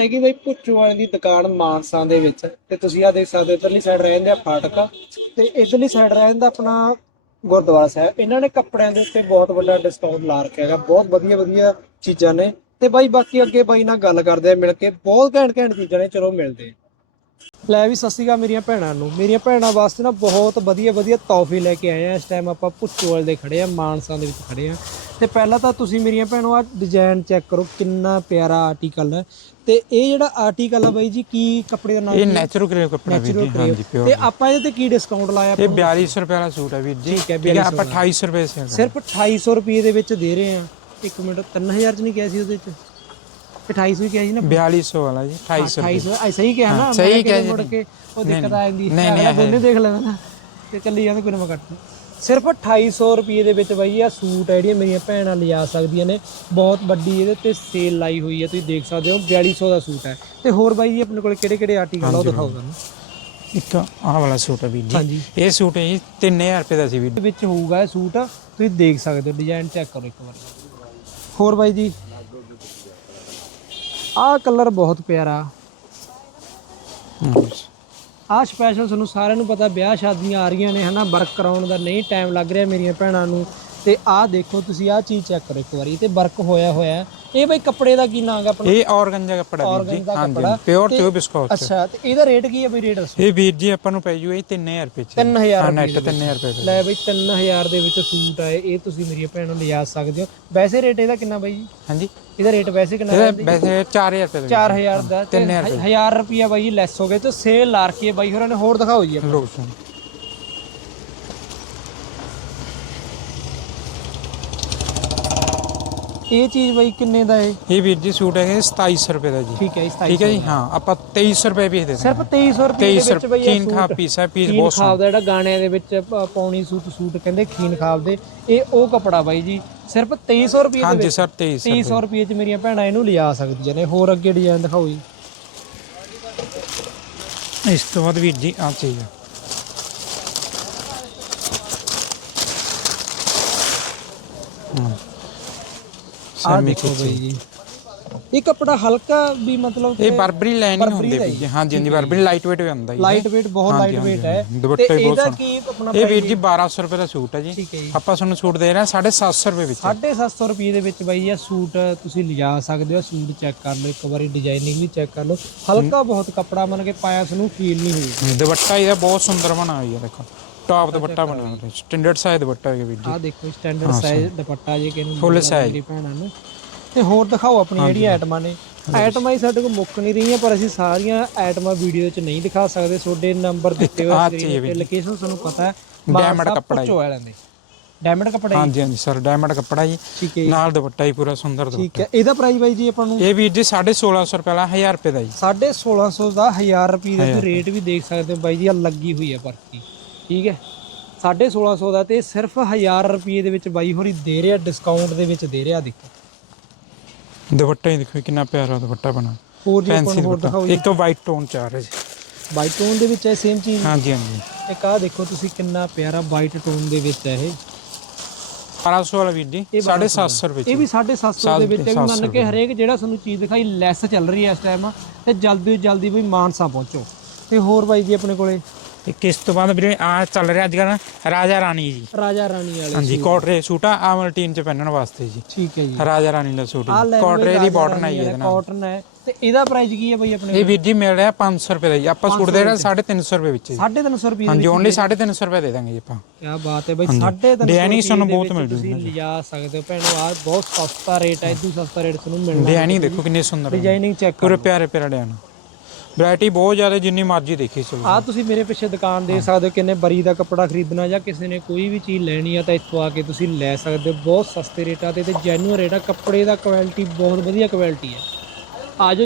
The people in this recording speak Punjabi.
ਹੈਗੀ ਬਈ ਪੁੱਚੂ ਵਾਲੇ ਦੀ ਦੁਕਾਨ ਮਾਨਸਾ ਦੇ ਵਿੱਚ ਤੇ ਤੁਸੀਂ ਆ ਦੇਖ ਸਕਦੇ ਹੋ, ਇਧਰਲੀ ਸਾਈਡ ਰਹਿੰਦੇ ਆ ਫਾਟਕ ਤੇ ਇਧਰਲੀ ਸਾਈਡ ਰਹਿੰਦਾ ਆਪਣਾ ਗੁਰਦੁਆਰਾ ਸਾਹਿਬ, ਇਹਨਾਂ ਨੇ ਕੱਪੜਿਆਂ ਦੇ ਉੱਤੇ ਬਹੁਤ ਵੱਡਾ ਡਿਸਕਾਊਂਟ ਲਾ ਰੱਖਿਆ ਹੈਗਾ, ਬਹੁਤ ਵਧੀਆ ਵਧੀਆ ਚੀਜ਼ਾਂ ਨੇ। ਤੇ ਬਾਈ ਬਾਕੀ ਅੱਗੇ ਬਾਈ ਨਾਲ ਗੱਲ ਕਰਦੇ ਆ ਮਿਲ ਕੇ, ਬਹੁਤ ਘੈਂਟ ਘੈਂਟ ਚੀਜ਼ਾਂ ਨੇ, ਚਲੋ ਮਿਲਦੇ ਆ। ਲੈ ਵੀ ਸਤਿ ਸ਼੍ਰੀ ਅਕਾਲ ਮੇਰੀਆਂ ਭੈਣਾਂ ਨੂੰ। ਮੇਰੀਆਂ ਭੈਣਾਂ ਵਾਸਤੇ ਨਾ ਬਹੁਤ ਵਧੀਆ ਵਧੀਆ ਤੋਹਫੇ ਲੈ ਕੇ ਆਏ ਆ। ਇਸ ਟਾਈਮ ਆਪਾਂ ਪੁੱਚੋਲ ਦੇ ਖੜੇ ਆ ਮਾਨਸਾ ਦੇ ਵਿੱਚ ਖੜੇ ਆ। ਤੇ ਪਹਿਲਾਂ ਤਾਂ ਤੁਸੀਂ ਮੇਰੀਆਂ ਭੈਣੋ ਆ ਡਿਜ਼ਾਈਨ ਚੈੱਕ ਕਰੋ ਕਿੰਨਾ ਪਿਆਰਾ ਆਰਟੀਕਲ ਹੈ। ਤੇ ਇਹ ਜਿਹੜਾ ਆਰਟੀਕਲ ਆ ਬਾਈ ਜੀ ਕੀ ਕੱਪੜੇ ਦਾ ਨਾਮ ਇਹ? ਨੈਚੁਰਲ ਕ੍ਰੇਵ ਕੱਪੜਾ ਵੀਰ ਜੀ। ਹਾਂਜੀ ਪਿਓਰ ਤੇ ਆਪਾਂ ਇਹਦੇ ਤੇ ਕੀ ਡਿਸਕਾਊਂਟ ਲਾਇਆ ਇਹ 4200 ਰੁਪਏ ਵਾਲਾ ਸੂਟ ਹੈ ਵੀਰ ਜੀ। ਠੀਕ ਹੈ, ਆਪਾਂ 4200 2800 ਰੁਪਏ ਸਿਰਫ 2800 ਰੁਪਏ ਦੇ ਵਿੱਚ ਦੇ ਰਹੇ ਆ। ਇੱਕ ਮਿੰਟ 3000 ਚ ਨਹੀਂ ਕਿਹਾ ਸੀ ਉਹਦੇ ਚ? 2800 ਹੀ ਕਿਹਾ ਸੀ ਨਾ। 4200 ਵਾਲਾ ਜੀ 2800 ਰੁਪਏ। 2800 ਐ ਸਹੀ ਕਿਹਾ ਨਾ ਸਹੀ ਕਿਹਾ ਮੁੜ ਜੀ। ਕੇ ਉਹ ਨਹੀਂ, ਦਿੱਕਤ ਆ ਜਾਂਦੀ ਨਹੀਂ, ਨਹੀਂ, ਅਗਲਾ ਦੋਨੇ ਦੇਖ ਲੈਂਦਾ ਨਾ ਤੇ ਚੱਲੀ ਜਾਂਦਾ ਕੋਈ ਨਾ ਮੈਂ ਕੱਟ। ਸਿਰਫ 2800 ਰੁਪਏ ਦੇ ਵਿੱਚ ਬਾਈ ਆ ਸੂਟ ਆ ਜਿਹੜੀਆਂ ਮੇਰੀਆਂ ਭੈਣਾਂ ਲਿਜਾ ਸਕਦੀਆਂ ਨੇ। ਬਹੁਤ ਵੱਡੀ ਇਹਦੇ ਤੇ ਸੇਲ ਲਾਈ ਹੋਈ ਹੈ ਤੁਸੀਂ ਦੇਖ ਸਕਦੇ ਹੋ 4200 ਦਾ ਸੂਟ ਹੈ ਤੇ ਹੋਰ ਬਾਈ ਜੀ ਆਪਣੇ ਕੋਲ ਕਿਹੜੇ ਕਿਹੜੇ ਆਰਟੀਕਲ ਆ ਉਹ ਦਿਖਾਓ ਤੁਹਾਨੂੰ ਇੱਕ ਆਹ ਵਾਲਾ ਸੂਟ ਹੈ ਵੀਰ ਜੀ। ਹਾਂਜੀ। ਇਹ ਸੂਟ ਹੈ ਜੀ 3000 ਰੁਪਏ ਦਾ ਸੀ ਵੀਰ ਦੇ ਵਿੱਚ ਹੋਊਗਾ ਇਹ ਸੂਟ ਤੁਸੀਂ ਦੇਖ ਸਕਦੇ ਹੋ ਡਿਜ਼ਾਈਨ ਚੈੱਕ ਕਰੋ ਇੱਕ ਵਾਰ। ਹੋਰ ਬਾਈ ਜੀ ਆਹ ਕਲਰ ਬਹੁਤ ਪਿਆਰਾ। ਆਹ ਸਪੈਸ਼ਲ ਤੁਹਾਨੂੰ ਸਾਰਿਆਂ ਨੂੰ ਪਤਾ ਵਿਆਹ ਸ਼ਾਦੀਆਂ ਆ ਰਹੀਆਂ ਨੇ ਹਨਾ ਵਰਕ ਕਰਾਉਣ ਦਾ ਨਹੀਂ ਟਾਈਮ ਲੱਗ ਰਿਹਾ ਮੇਰੀਆਂ ਭੈਣਾਂ ਨੂੰ। ਤੇ ਆਹ ਦੇਖੋ ਤੁਸੀਂ ਆਹ ਚੀਜ਼ ਚੈੱਕ ਕਰੋ ਇੱਕ ਵਾਰੀ ਤੇ ਵਰਕ ਹੋਇਆ ਹੋਇਆ। ਇਹ ਬਈ ਕੱਪੜੇ ਦਾ ਕੀ ਨਾਮ ਹੈ ਆਪਣਾ? ਇਹ ਔਰਗੰਜਾ ਕੱਪੜਾ ਵੀਰ ਜੀ। ਹਾਂਜੀ ਪਿਓਰ ਤੇ- ਬਿਸਕੌਟ ਅੱਛਾ ਤੇ ਇਹਦਾ ਰੇਟ ਕੀ ਹੈ ਬਈ ਰੇਟ ਦੱਸੋ। ਇਹ ਵੀਰ ਜੀ ਆਪਾਂ ਨੂੰ ਪੈ ਜੂ ਇਹ 3000 ਰੁਪਏ ਚ। 3000 ਹਾਂ ਨੈਟ 3000 ਰੁਪਏ ਦਾ ਲੈ ਬਈ 3000 ਦੇ ਵਿੱਚ ਸੂਟ ਆਏ ਇਹ ਤੁਸੀਂ ਮੇਰੀਆਂ ਭੈਣਾਂ ਨੂੰ ਲਿਜਾ ਸਕਦੇ ਹੋ। ਵੈਸੇ ਰੇਟ ਇਹਦਾ ਕਿੰਨਾ ਬਾਈ ਜੀ? ਹਾਂਜੀ। ਇਹਦਾ ਰੇਟ ਵੈਸੇ ਕਿੰਨਾ ਹੈ ਵੈਸੇ 4000 ਰੁਪਏ ਦਾ। 4000 ਦਾ ਤੇ 1000 ਰੁਪਿਆ ਬਾਈ ਜੀ ਲੈਸ ਹੋ ਗਏ ਤੇ ਸੇਲ ਲਾ ਰੱਖੀ ਹੈ ਬਾਈ ਹੋਰਾਂ ਨੇ ਹੋਰ ਦਿਖਾਓ ਜੀ ਲੋ ਸੁਣ ਇਹ ਚੀਜ਼ ਬਾਈ ਕਿੰਨੇ ਦਾ ਹੈ ਇਹ ਵੀਰ ਜੀ ਸੂਟ ਹੈਗੇ 2700 ਰੁਪਏ ਦਾ ਜੀ। ਠੀਕ ਹੈ 27 ਠੀਕ ਹੈ ਜੀ? ਹਾਂ ਆਪਾਂ 2300 ਰੁਪਏ ਵੀ ਦੇ ਸਿਰਫ 2300 ਰੁਪਏ ਦੇ 2300 ਵਿੱਚ ਬਈ ਇਹ ਖੀਨ ਖਾ ਪੀਸ ਹੈ ਪੀਸ ਬਹੁਤ ਖਾਬ ਦਾ ਜਿਹੜਾ ਗਾਣਿਆਂ ਦੇ ਵਿੱਚ ਪੌਣੀ ਸੂਟ ਸੂਟ ਕਹਿੰਦੇ ਖੀਨ ਖਾਬ ਦੇ। ਇਹ ਉਹ ਕਪੜਾ ਬਾਈ ਜੀ ਸਿਰਫ 2300 ਰੁਪਏ ਦੇ ਹਾਂਜੀ ਸਰ 2300 2300 ਰੁਪਏ। ਚ ਮੇਰੀਆਂ ਭੈਣਾਂ ਇਹਨੂੰ ਲਿਜਾ ਸਕਦੀਆਂ ਨੇ। ਹੋਰ ਅੱਗੇ ਡਿਜ਼ਾਈਨ ਦਿਖਾਓ ਜੀ। ਇਸ ਤੋਂ ਬਾਅਦ ਵੀਰ ਜੀ ਆ ਚੀਜ਼ ਹਾਂ। ਆਹ ਦੇਖੋ ਬਾਈ ਜੀ। ਇਹ ਕਪੜਾ ਹਲਕਾ ਵੀ ਮਤਲਬ ਇਹ ਬਰਬਰੀ ਲਾਈਨ ਹੀ ਹੁੰਦੇ ਜੀ। ਹਾਂਜੀ ਹਾਂਜੀ ਬਰਬਰੀ ਲਾਈਟ weight ਵੀ ਹੁੰਦਾ ਜੀ। ਲਾਈਟ weight ਬਹੁਤ ਲਾਈਟ weight ਹੈ। ਤੇ ਵੀ ਇਹਦਾ। ਕੀ ਆਪਣਾ ਇਹ ਵੀਰ ਜੀ? 1200 ਰੁਪਏ ਦਾ ਸੂਟ ਹੈ ਜੀ। ਆਪਾਂ ਤੁਹਾਨੂੰ ਸੂਟ ਦੇ ਰਹੇ ਹਾਂ 750 ਰੁਪਏ ਵਿੱਚ 750 ਰੁਪਏ ਦੇ ਵਿੱਚ ਬਾਈ ਇਹ ਸੂਟ ਤੁਸੀਂ ਲਿਜਾ ਸਕਦੇ ਹੋ। ਸੂਟ ਚੈੱਕ ਕਰ ਲਓ ਇੱਕ ਵਾਰੀ ਡਿਜ਼ਾਈਨਿੰਗ ਵੀ ਚੈੱਕ ਕਰ ਲਓ। ਹਲਕਾ ਬਹੁਤ ਕੱਪੜਾ ਮੰਨ ਕੇ ਪਾਇਆ ਨੂੰ ਫੀਲ ਨਹੀਂ ਹੋਈ। ਦੁਪੱਟਾ ਇਹਦਾ ਬਹੁਤ ਸੁੰਦਰ ਬਣਾ ਹੋਈ ਹੈ ਦੇਖੋ। ਟੌਪ ਦੁਪੱਟਾ ਬਣਿਆ ਸਟੈਂਡਰਡ ਸਾਈਜ਼ ਦੁਪੱਟਾ ਹੈ ਵੀਰ ਜੀ। ਆਹ ਦੇਖੋ ਸਟੈਂਡਰਡ ਸਾਈਜ਼ ਦੁਪੱਟਾ ਜੇ ਕਿ ਇਹਨੂੰ Full ਮਿਲਦਾ size। ਮੇਰੀ ਭੈਣਾਂ ਨੂੰ। ਤੇ ਹੋਰ ਦਿਖਾਓ ਆਪਣੀ ਜਿਹੜੀ ਆਈਟਮਾਂ ਨੇ। ਆਈਟਮਾਂ ਹੀ ਸਾਡੇ ਕੋਲ ਮੁੱਕ ਨਹੀਂ ਰਹੀਆਂ ਪਰ ਅਸੀਂ ਸਾਰੀਆਂ ਆਈਟਮਾਂ ਵੀਡੀਓ 'ਚ ਨਹੀਂ ਦਿਖਾ ਸਕਦੇ। ਤੁਹਾਡੇ ਨੰਬਰ ਦਿੱਤੇ ਹੋਏ ਆਹ ਤੇ ਲੋਕੇਸ਼ਨ ਤੁਹਾਨੂੰ ਪਤਾ ਹੈ। Diamond ਕੱਪੜਾ ਜੀ। ਵਾਲਿਆਂ ਦੇ ਡਾਇਮੰਡ ਕੱਪੜਾ ਜੀ। ਹਾਂਜੀ ਹਾਂਜੀ ਸਰ ਡਾਇਮੰਡ ਕੱਪੜਾ ਜੀ। ਠੀਕ ਹੈ ਜੀ। ਨਾਲ ਦੁਪੱਟਾ ਹੀ ਪੂਰਾ ਸੁੰਦਰ ਦੁਪੱਟਾ। ਠੀਕ ਹੈ। ਇਹਦਾ ਪ੍ਰਾਈਸ ਬਾਈ ਜੀ ਆਪਾਂ ਨੂੰ ਇਹ ਵੀਰ ਜੀ 1650 ਰੁਪਏ ਵਾਲਾ 1000 ਰੁਪਏ ਦਾ ਜੀ। 1650 ਦਾ 1000 ਰੁਪਏ ਦਾ ਰੇਟ ਵੀ ਦੇਖ ਸਕਦੇ ਹੋ ਬਾਈ ਜੀ ਆ ਲੱਗੀ ਹੋਈ ਹੈ ਪਰਚੀ। ਠੀਕ ਹੈ। 1650 ਦਾ ਤੇ ਸਿਰਫ 1000 ਰੁਪਏ ਦੇ ਵਿੱਚ ਬਾਈ ਹੋਰੀ ਦੇ ਰਿਹਾ ਡਿਸਕਾਊਂਟ ਦੇ ਵਿੱਚ ਦੇ ਰਿਹਾ ਦੇਖੋ। ਦੁਪੱਟਾ ਹੀ ਦੇਖੋ ਕਿੰਨਾ ਪਿਆਰਾ ਦੁਪੱਟਾ ਬਣਾ। ਹੋਰ ਜੀ ਆਪਾਂ ਹੋਰ ਦਿਖਾਓ ਇੱਕ ਵਾਈਟ ਟੋਨ ਚ ਆ ਰਿਹਾ ਜੀ। ਵਾਈਟ ਟੋਨ ਦੇ ਵਿੱਚ ਹੈ ਸੇਮ ਚੀਜ਼। ਹਾਂਜੀ ਹਾਂਜੀ। ਇੱਕ ਆਹ ਦੇਖੋ ਤੁਸੀਂ ਕਿੰਨਾ ਪਿਆਰਾ ਵਾਈਟ ਟੋਨ ਦੇ ਵਿੱਚ ਹੈ ਇਹ। 1200 ਵਾਲਾ ਵੀਰ ਜੀ 750 ਰੁਪਏ ਇਹ ਵੀ 750 ਦੇ ਵਿੱਚ ਹੈ ਵੀ ਮੰਨ ਕੇ ਹਰੇਕ ਜਿਹੜਾ ਤੁਹਾਨੂੰ ਚੀਜ਼ ਦਿਖਾਈ ਲੈਸ ਚੱਲ ਰਹੀ ਹੈ ਇਸ ਟਾਈਮ ਤੇ ਜਲਦੀ ਤੋਂ ਜਲਦੀ ਬਈ ਮਾਨਸਾ ਪਹੁੰਚੋ। ਤੇ ਹੋਰ ਬਾਈ ਜੀ ਆਪਣੇ ਕੋਲੇ ਕਿਸ ਤੋਂ ਬਾਅਦ ਵੀਰੇ ਆ ਚੱਲ ਰਿਹਾ ਅੱਜ ਕੱਲ੍ਹ ਰਾਜਾ ਰਾਣੀ ਜੀ। ਰਾਜਾ ਰਾਣੀ ਵਾਲੇ ਹਾਂਜੀ ਕੋਟਰੇ ਸੂਟ ਆ ਆਹ ਮਲਟੀਨ ਚ ਪਹਿਨਣ ਵਾਸਤੇ ਜੀ। ਠੀਕ ਹੈ ਜੀ। ਰਾਜਾ ਰਾਣੀ ਦਾ ਸੂਟ ਆਹ ਜੀ। ਲੈ ਕੋਟਰੇ ਦੀ ਬਾਟਨ ਆਈ ਹੈ ਇਹਦੇ ਨਾਲ। ਕਾਟਨ ਹੈ। ਤੇ ਇਹਦਾ ਪ੍ਰਾਈਸ ਕੀ ਹੈ ਬਈ ਆਪਣੇ ਇਹ ਵੀਰ ਜੀ ਮਿਲ ਰਿਹਾ 500 ਰੁਪਏ ਦਾ ਜੀ। ਆਪਾਂ ਸੂਟ ਦੇ ਰਹੇ 350 ਰੁਪਏ ਵਿੱਚ ਜੀ। 350 ਰੁਪਏ ਹਾਂਜੀ ਓਨਲੀ 350 ਰੁਪਏ ਦੇ ਦਾਂਗੇ ਜੀ ਆਪਾਂ। ਕੀ ਬਾਤ ਹੈ ਬਈ 350 ਡਿਜ਼ਾਈਨਿੰਗ ਤੁਹਾਨੂੰ ਬਹੁਤ ਮਿਲ ਤੁਸੀਂ ਲਿਜਾ ਸਕਦੇ ਹੋ। ਭੈਣੋ ਆ ਬਹੁਤ ਸਸਤਾ ਰੇਟ ਹੈ ਇਦੋਂ ਸਸਤਾ ਰੇਟ ਤੁਹਾਨੂੰ ਮਿਲਣਾ ਡਿਜ਼ਾਈਨਿੰਗ ਦੇਖੋ ਕਿੰਨੀ ਸੁੰਦਰ ਡਿਜ਼ਾਈਨਿੰਗ ਚੈੱਕ ਪੂਰੇ ਪਿਆਰੇ ਪਿਆਰੇ ਡਿਜ਼ਾਈਨ ਵੈਰਾਈਟੀ ਬਹੁਤ ਜ਼ਿਆਦਾ ਜਿੰਨੀ ਮਰਜ਼ੀ ਦੇਖੀ ਚਲੋ। ਆ ਤੁਸੀਂ ਮੇਰੇ ਪਿੱਛੇ ਦੁਕਾਨ ਦੇ ਸਕਦੇ ਹੋ, ਕਿੰਨੇ ਬਰੀ ਦਾ ਕੱਪੜਾ ਖਰੀਦਣਾ ਜਾਂ ਕਿਸੇ ਨੇ ਕੋਈ ਵੀ ਚੀਜ਼ ਲੈਣੀ ਆ ਤਾਂ ਇੱਥੋਂ ਆ ਕੇ ਤੁਸੀਂ ਲੈ ਸਕਦੇ ਹੋ। ਬਹੁਤ ਸਸਤੇ ਰੇਟਾਂ ਤੇ ਤੇ ਜੈਨੂਅਨ ਰੇਟ ਆ। ਕੱਪੜੇ ਦਾ ਕੁਆਲਿਟੀ ਬਹੁਤ ਵਧੀਆ ਕੁਆਲਿਟੀ ਹੈ ਆਜੋ